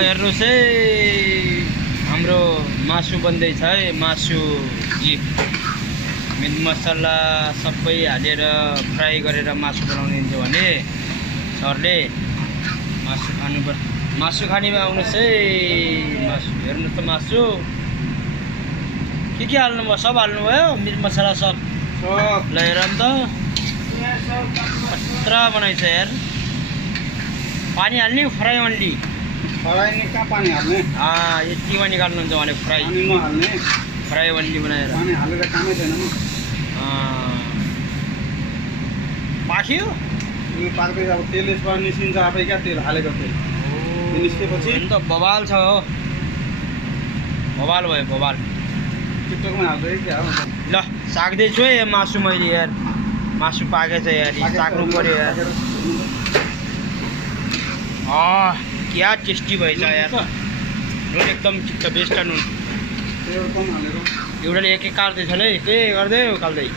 हेर्नुहोस् है हाम्रो मासु बन्दैछ है। मासु मिट मसला सबै हालेर फ्राई गरेर मासु बनाउने हुन्छ भने सरले मासु खानुपर्छ। मासु खानेमा आउनुहोस् है। मासु हेर्नुहोस् त मासु के हाल्नुभयो? सब हाल्नुभयो मिट मसला सब ल हेर त खतरा बनाइछ यार। पानी हाल्ने फ्राई ओन्ली? फ्राई में क्या पानी हाल्ने? यतिमा निकाल्नुहुन्छ उहाँले फ्राई पानी नहाल्ने, फ्राई ओन्ली बनाएर। पानी हालेर कामै छैन नि। पाक्यो यो पाक्दै अब तेल यसबाट निस्किन्छ आफै क्या तेल हालेको तेल निस्केपछि नि त बवाल छ हो। बवाल भयो बवाल। टिकटकमा हाल्दै क्या हो। ल साग्दैछु है मासु मैले यार। मासु पाकेछ यार, साग्नु पर्यो यार। क्या टेस्टी भएछ यार। नुन एकदम ठिक छ, बेस्ट नुन। तेल कम हालेर एउटाले एक एक काट्दैछ है, के गर्दै काट्दै।